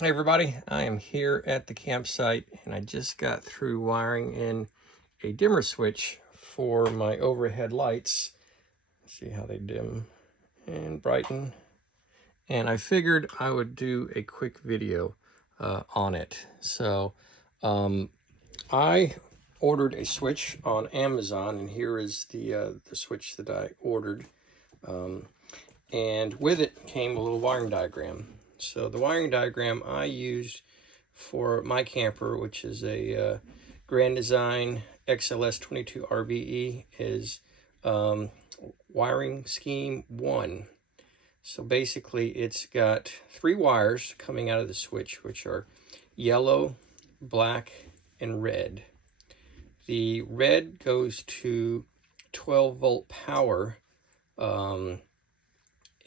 Hey everybody, I am here at the campsite and I just got through wiring in a dimmer switch for my overhead lights. See how they dim and brighten. And I figured I would do a quick video on it. So I ordered a switch on Amazon, and here is the switch that I ordered. And with it came a little wiring diagram. So the wiring diagram I used for my camper, which is a Grand Design XLS 22RBE, is wiring scheme 1. So basically it's got 3 wires coming out of the switch, which are yellow, black, and red. The red goes to 12-volt power,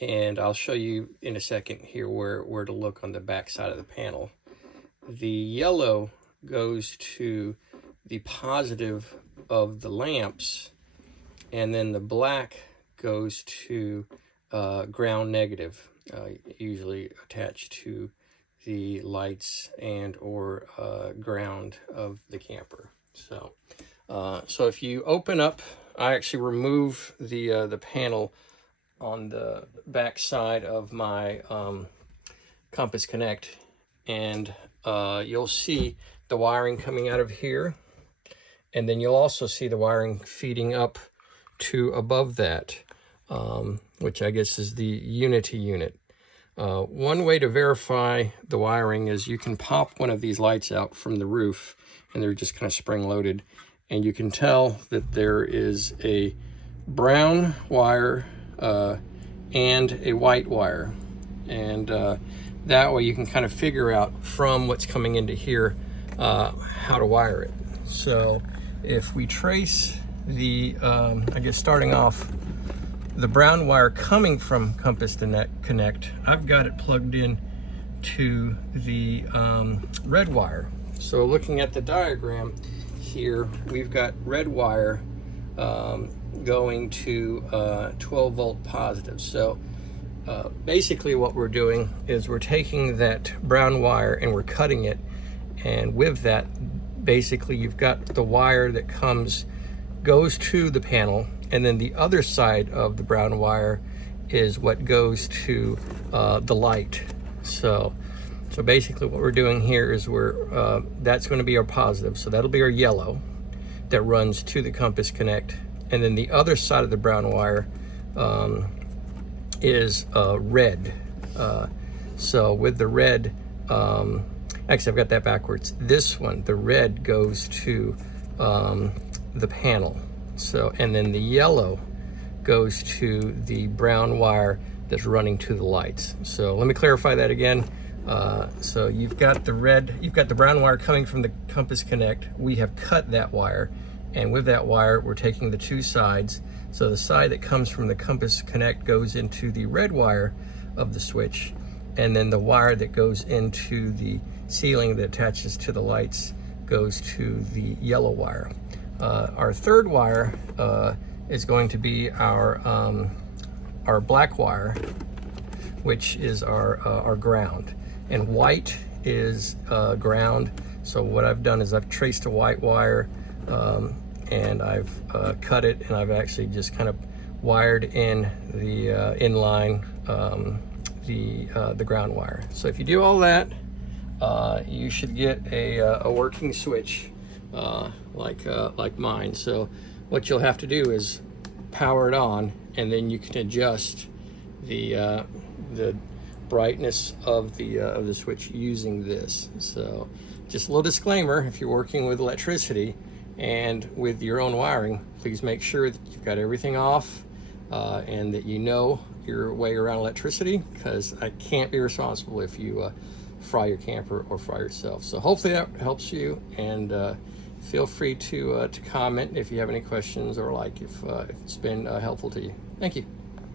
and I'll show you in a second here where to look on the back side of the panel. The yellow goes to the positive of the lamps, and then the black goes to ground negative, usually attached to the lights and or ground of the camper. So if you open up, I actually remove the panel on the back side of my Compass Connect, and you'll see the wiring coming out of here, and then you'll also see the wiring feeding up to above that, which I guess is the Unity unit. One way to verify the wiring is you can pop one of these lights out from the roof, and they're just kind of spring-loaded, and you can tell that there is a brown wire and a white wire, and that way you can kind of figure out from what's coming into here how to wire it. So if we trace the I guess starting off, the brown wire coming from Compass Connect, I've got it plugged in to the red wire. So looking at the diagram here, we've got red wire going to 12-volt positive. So basically what we're doing is we're taking that brown wire and we're cutting it, and with that basically you've got the wire that goes to the panel, and then the other side of the brown wire is what goes to the light. So basically what we're doing here is that's going to be our positive, so that'll be our yellow that runs to the Compass Connect, and then the other side of the brown wire is red. So with the red, actually I've got that backwards. This one, the red, goes to the panel. So, and then the yellow goes to the brown wire that's running to the lights. So let me clarify that again. So you've got the brown wire coming from the Compass Connect. We have cut that wire, and with that wire we're taking the 2 sides. So the side that comes from the Compass Connect goes into the red wire of the switch, and then the wire that goes into the ceiling that attaches to the lights goes to the yellow wire. Our third wire is going to be our black wire, which is our ground, and white is ground. So what I've done is I've traced a white wire, and I've cut it, and I've actually just kind of wired in the inline the ground wire. So if you do all that, you should get a working switch like mine. So what you'll have to do is power it on, and then you can adjust the brightness of the switch using this. So just a little disclaimer: if you're working with electricity and with your own wiring, please make sure that you've got everything off, and that you know your way around electricity, because I can't be responsible if you fry your camper or fry yourself. So hopefully that helps you, and feel free to comment if you have any questions, or if it's been helpful to you. Thank you.